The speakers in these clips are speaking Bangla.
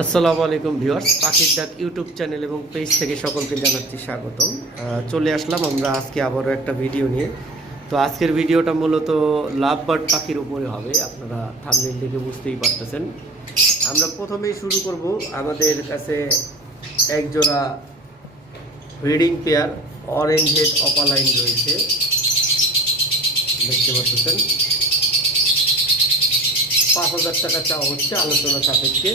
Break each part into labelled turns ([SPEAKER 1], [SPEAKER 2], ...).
[SPEAKER 1] আসসালামু আলাইকুম ভিউয়ার্স, পাখির ডাক ইউটিউব চ্যানেল এবং পেজ থেকে সকলকে জানাচ্ছি স্বাগতম। চলে আসলাম আমরা আজকে আবারও একটা ভিডিও নিয়ে। তো আজকের ভিডিওটা মূলত লাভ বার্ড পাখির উপরে হবে, আপনারা থামনেল দেখে বুঝতেই পারতেছেন। আমরা প্রথমেই শুরু করব আমাদের কাছে এক জোড়া breeding pair orange head opaline রয়েছে। দেখতে পাচ্ছেন? পাঁচ হাজার টাকা চাওয়া হচ্ছে আলোচনা সাপেক্ষে।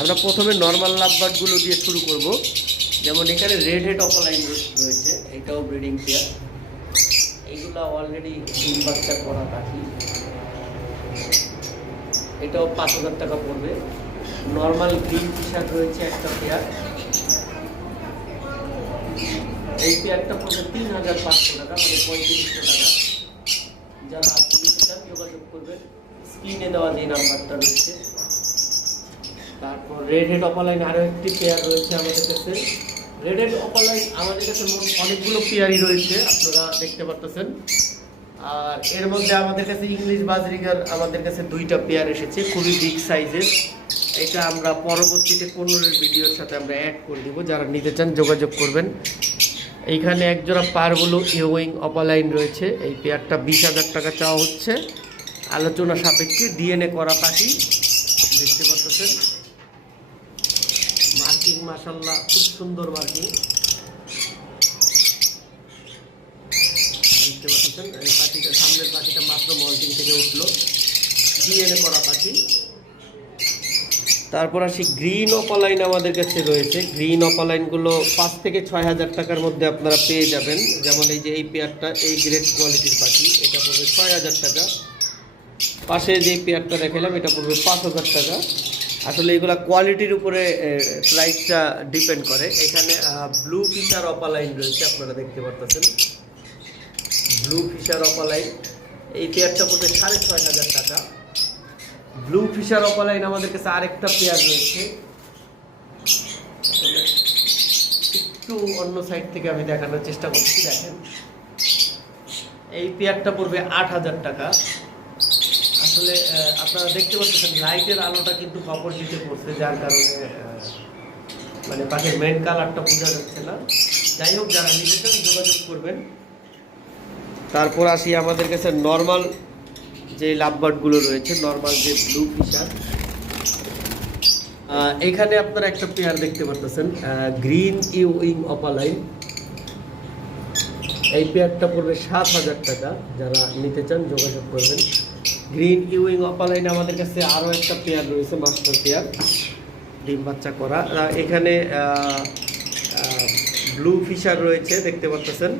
[SPEAKER 1] আমরা প্রথমে নর্মাল লাভবার্ডগুলো দিয়ে শুরু করব। যেমন এখানে রেড হেড অপলাইন রয়েছে এটাও ব্রিডিং পেয়ার এইগুলো অলরেডি ডিম বাচ্চা করা পাখি এটাও পাঁচ হাজার টাকা পড়বে। নর্মাল গ্রিন টি শার্ট রয়েছে একটা পেয়ার এই পেয়ারটা পড়বে তিন হাজার পাঁচশো টাকা মানে পঁয়ত্রিশশো টাকা। যারা যোগাযোগ করবেন। স্ক্রিনে দেওয়া যে নাম্বারটা রয়েছে। তারপর রেড হেড অপালাইন আরও একটি পেয়ার রয়েছে আমাদের কাছে। রেড হেড অপালাইন আমাদের কাছে অনেকগুলো পেয়ারই রয়েছে, আপনারা দেখতে পারতেছেন। আর এর মধ্যে আমাদের কাছে ইংলিশ বাজরিগার আমাদের কাছে দুইটা পেয়ার এসেছে, খুবই বিগ সাইজের এটা আমরা পরবর্তীতে কোনোরের ভিডিওর সাথে আমরা অ্যাড করে দিব, যারা নিতে চান যোগাযোগ করবেন। এইখানে একজোড়া পারগুলো ইউইং অপালাইন রয়েছে, এই পেয়ারটা বিশ হাজার টাকা চাওয়া হচ্ছে। আলোচনা সাপেক্ষে ডিএনএ করা পাখি, দেখতে পাচ্ছেন। মার্কিং মাসাল্লাহ খুব সুন্দর মার্কিং। দেখতে পাচ্ছেন, এই পাখিটা, সামনের পাখিটা মাত্র মল্টিং থেকে উঠল। ডিএনএ করা পাখি। তারপর আসি, গ্রিন অপালাইন আমাদের কাছে রয়েছে। গ্রিন অপালাইনগুলো পাঁচ থেকে ছয় হাজার টাকার মধ্যে আপনারা পেয়ে যাবেন। যেমন এই যে, এই পেয়ারটা এই গ্রেড কোয়ালিটির পাখি। এটা পড়বে ছয় হাজার টাকা। পাশে যে পেয়ারটা দেখালাম এটা পড়বে পাঁচ হাজার টাকা। আসলে এগুলা কোয়ালিটির উপরে প্রাইসটা ডিপেন্ড করে। এখানে ব্লু ফিশার অপালাইন রয়েছে, আপনারা দেখতে পারতেছেন। ব্লু ফিশার অপালাইন এই পেয়ারটা পড়বে সাড়ে ছয় হাজার টাকা। ব্লু ফিশার অপালাইন আমাদের কাছে আরেকটা পেয়ার রয়েছে। একটু অন্য সাইড থেকে আমি দেখানোর চেষ্টা করছি, দেখেন। এই পেয়ারটা পড়বে আট হাজার টাকা। আসলে আপনারা দেখতে পাচ্ছেন, লাইটের আলোটা কিন্তু অপোজিটে পড়ছে, যার কারণে মানে পাখির মেন কালারটা বোঝা যাচ্ছে না। যাই হোক, যারা চান যোগাযোগ করবেন। তারপর আসি আমাদের কাছে নর্মাল যে লাভবার্ডগুলো রয়েছে নর্মাল যে ব্লু ফিশার এখানে আপনারা একটা পেয়ার দেখতে পারতেছেন গ্রিন ইউইং অপালাইন এই পেয়ারটা পড়বে সাত হাজার টাকা। যারা নিতে চান, যোগাযোগ করবেন। গ্রিন ইউইং অপালাইন আমাদের কাছে আরও একটা পেয়ার রয়েছে মাস্টার পেয়ার ডিম বাচ্চা করা। এখানে ব্লু ফিশার রয়েছে, দেখতে পাচ্ছেন।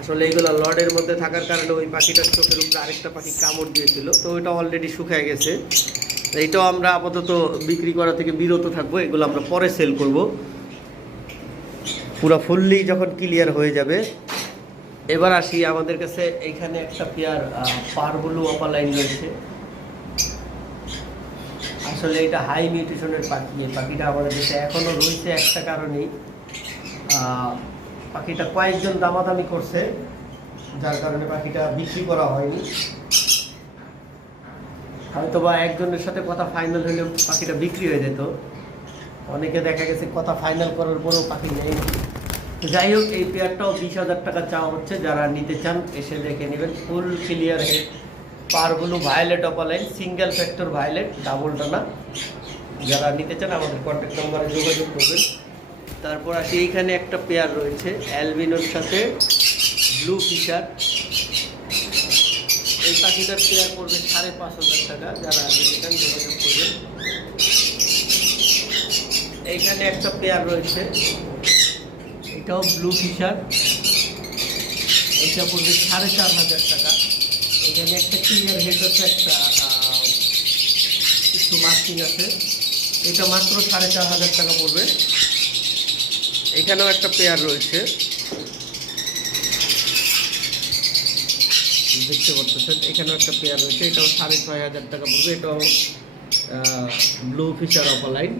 [SPEAKER 1] আসলে এইগুলো লর্ডের মধ্যে থাকার কারণে ওই পাখিটার চোখের উপরে আরেকটা পাখি কামড় দিয়েছিল। তো ওইটা অলরেডি শুকায় গেছে। এইটাও আমরা আপাতত বিক্রি করা থেকে বিরত থাকব। এগুলো আমরা পরে সেল করব। পুরো ফুললি যখন ক্লিয়ার হয়ে যাবে, এবার আসি আমাদের কাছে এইখানে একটা পেয়ার পারবুলু অপালাইন রয়েছে। আসলে এটা হাই নিউট্রিশনের পাখি, এই পাখিটা আমাদের দেশে এখনও রয়েছে একটা কারণেই। পাখিটা কয়েকজন দামাদামি করছে, যার কারণে পাখিটা বিক্রি করা হয়নি। হয়তো বা একজনের সাথে কথা ফাইনাল হলে পাখিটা বিক্রি হয়ে যেত। অনেকে দেখা গেছে কথা ফাইনাল করার পরেও পাখি নেই যাই হোক, এই পেয়ারটাও বিশ হাজার টাকা চাওয়া হচ্ছে। যারা নিতে চান, এসে দেখে নেবেন। Full clear head পারগুলো violet opaline single factor violet double না যারা নিতে চান, আমাদের কন্ট্যাক্ট নাম্বারে যোগাযোগ করবেন। তারপর আসি, এইখানে একটা পেয়ার রয়েছে অ্যালবিনোর সাথে ব্লু ফিশার এই পাখিটার পেয়ার পড়বে সাড়ে পাঁচ হাজার টাকা। যারা নিতে চান, যোগাযোগ করবেন। এইখানে একটা পেয়ার রয়েছে এটাও ব্লু ফিশার এটা পড়বে সাড়ে চার হাজার টাকা। এখানে একটা ক্লিয়ার হেড আছে, একটা একটু মার্কিং আছে। এটা মাত্র সাড়ে চার হাজার টাকা পড়বে। এখানেও একটা পেয়ার রয়েছে। দেখতে পাচ্ছেন, এখানেও একটা পেয়ার রয়েছে। এটাও সাড়ে ছয় হাজার টাকা পড়বে। এটাও ব্লু ফিচার অপালাইন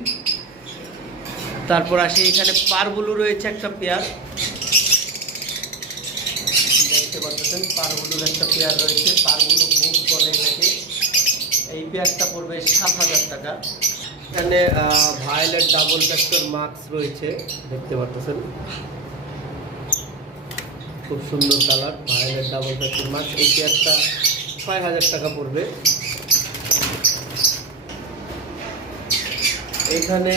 [SPEAKER 1] তারপর আসি এখানে পারবুলু রয়েছে একটা পেয়ার। দেখতে পাচ্ছেন, পারবুলুর একটা পেয়ার রয়েছে। পারবুলু বুক বলে এটাকে। এই পেয়ারটা পড়বে সাত হাজার টাকা। এখানে ভায়োলেট ডাবল ফ্যাক্টর মাস্ক রয়েছে, দেখতে পাচ্ছেন। খুব সুন্দর colour, violet double factor mask. এই চেয়ারটা ছয় হাজার টাকা পড়বে। এখানে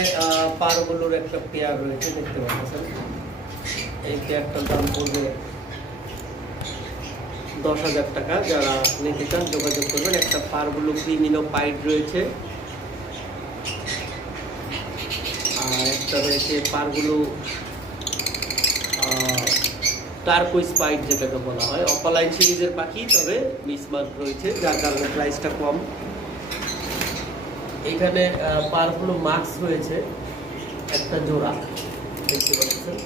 [SPEAKER 1] পারগুলোর একটা পেয়ার রয়েছে, দেখতে পাচ্ছেন। এই পেয়ারটার দাম পড়বে দশ হাজার টাকা। যারা নিতে চান, যোগাযোগ করবেন। একটা পারগুলো ক্রিমিনো পাইড রয়েছে। আর একটা রয়েছে পারগুলো টার্কোইস পাইড, যেটাকে বলা হয়। অপালাইন সিরিজের পাখি, তবে মিসমার্ক রয়েছে, যার কারণে প্রাইসটা কম। এখানে পারগুলো মাস্ক রয়েছে, একটা জোড়া, দেখতে পাচ্ছেন।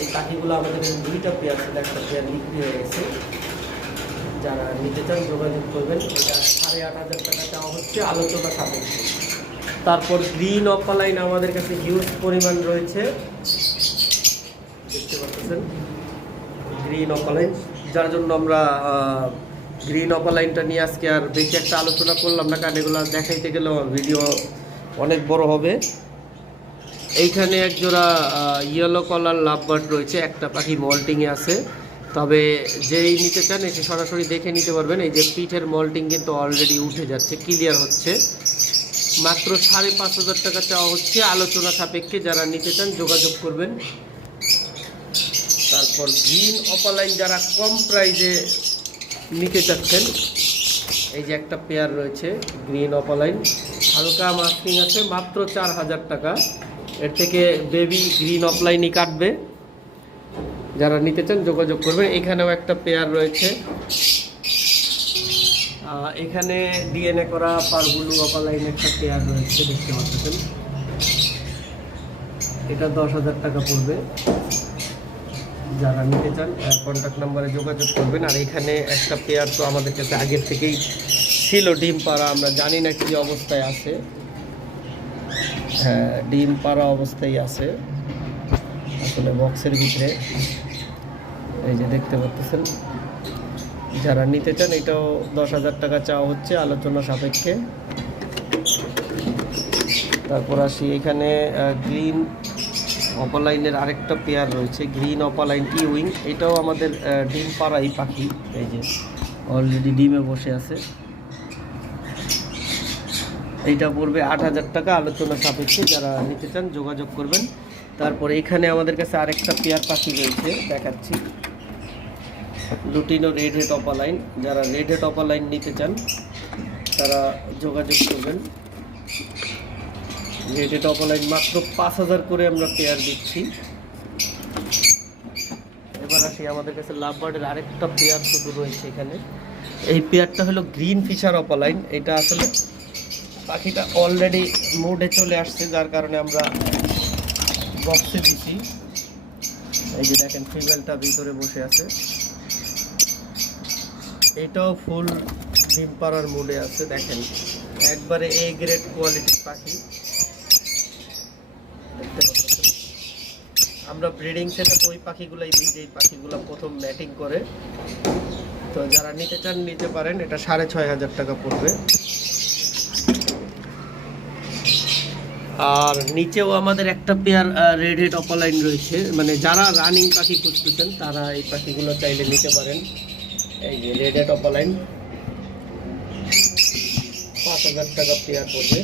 [SPEAKER 1] এই পাখিগুলো আমাদের দুইটা পেয়ার ছিল, একটা পেয়ার বিক্রি হয়ে গেছে। যারা নিতে চান, যোগাযোগ করবেন। এটা সাড়ে আট হাজার টাকা চাওয়া হচ্ছে, আলোচনা সাপেক্ষে। তারপর গ্রিন অপালাইন আমাদের কাছে হিউজ পরিমাণ রয়েছে। দেখতে পাচ্ছেন গ্রিন অপালাইন যার জন্য আমরা গ্রিন অপালাইনটা নিয়ে আজকে আর বেশি একটা আলোচনা করলাম না, কারণ এগুলো দেখাইতে গেলে ভিডিও অনেক বড় হবে। এইখানে এক জোড়া ইয়েলো কলার লাভবার্ড রয়েছে, একটা পাখি মল্টিংয়ে আছে। তবে যেই নিতে চান, এসে সরাসরি দেখে নিতে পারবেন, এই যে পিঠের মল্টিং কিন্তু অলরেডি উঠে যাচ্ছে ক্লিয়ার হচ্ছে। মাত্র সাড়ে পাঁচ হাজার টাকা চাওয়া হচ্ছে, আলোচনা সাপেক্ষে যারা নিতে চান, যোগাযোগ করবেন। তারপর গ্রিন অপালাইন যারা কম প্রাইজে নিতে চাচ্ছেন এই যে একটা পেয়ার রয়েছে গ্রিন অপালাইন হালকা মাস্কিং আছে, মাত্র চার হাজার টাকা। এর থেকে বেবি গ্রিন অফলাইনই কাটবে। যারা নিতে চান, যোগাযোগ করবেন। এখানেও একটা পেয়ার রয়েছে। এখানে ডিএনএ করা পারগুলু অপালাইন একটা পেয়ার রয়েছে, দেখতে পাচ্ছেন। এটা দশ হাজার টাকা পড়বে। যারা নিতে চান কন্ট্যাক্ট নাম্বারে যোগাযোগ করবেন। আর এখানে একটা পেয়ার তো আমাদের কাছে আগের থেকেই ছিল, ডিম পাড়া, আমরা জানি না কি অবস্থায় আছে। হ্যাঁ ডিম পাড়া অবস্থায় আছে। আসলে বক্সের ভিতরে। এই যে দেখতে পাচ্ছেন, যারা নিতে চান, এটাও দশ হাজার টাকা চাওয়া হচ্ছে, আলোচনা সাপেক্ষে। তারপর আসি এখানে গ্রিন অপালাইনের আরেকটা পেয়ার রয়েছে গ্রিন অপালাইন ই উইং এটাও আমাদের ডিম পাড়াই পাখি। এই যে অলরেডি ডিমে বসে আছে। এইটা পড়বে আট হাজার টাকা আলোচনা সাপেক্ষে। যারা নিতে চান যোগাযোগ করবেন। তারপরে এখানে আমাদের কাছে আরেকটা পেয়ার পাখি রয়েছে, দেখাচ্ছি। লুটিনো রেড হেড অপালাইন যারা রেড হেড অপালাইন নিতে চান, তারা যোগাযোগ করবেন। হেড অপালাইন মাত্র পাঁচ হাজার করে আমরা পেয়ার দিচ্ছি। এবার আসি আমাদের কাছে লাভ বার্ডের আরেকটা পেয়ার শুধু রয়েছে এখানে। এই পেয়ারটা হলো গ্রিন ফিশার অপালাইন এটা আসলে পাখিটা অলরেডি মুডে চলে আসছে, যার কারণে আমরা বক্সে দিছি এই যে দেখেন ফিমেলটা ভিতরে বসে আছে। এটাও ফুল ডিম পাড়ার মুডে আছে, দেখেন। একবারে এ গ্রেড কোয়ালিটির পাখি দেখতে পাচ্ছেন আমরা ব্রিডিং সেটা ওই পাখিগুলাই দিই, যেই পাখিগুলো প্রথম ম্যাটিং করে। তো যারা নিতে চান, নিতে পারেন। এটা সাড়ে ছয় হাজার টাকা পড়বে। আর নিচেও আমাদের একটা পেয়ার রেড হেড অপালাইন রয়েছে। মানে যারা রানিং পাখি খুঁজতেছেন, তারা এই পাখিগুলো চাইলে নিতে পারেন। এই যে রেড হেড অপালাইন পাঁচ হাজার টাকা পেয়ার পড়বে।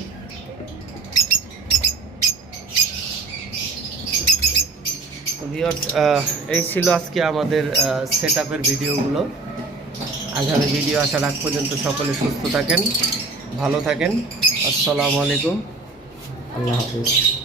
[SPEAKER 1] তো ভিউয়ার্স এই ছিল আজকে আমাদের সেট আপের ভিডিওগুলো। আগামী ভিডিও আসার আগ পর্যন্ত সকলে সুস্থ থাকেন, ভালো থাকেন। আসসালামু আলাইকুম। আল্লাহ হাফিজ।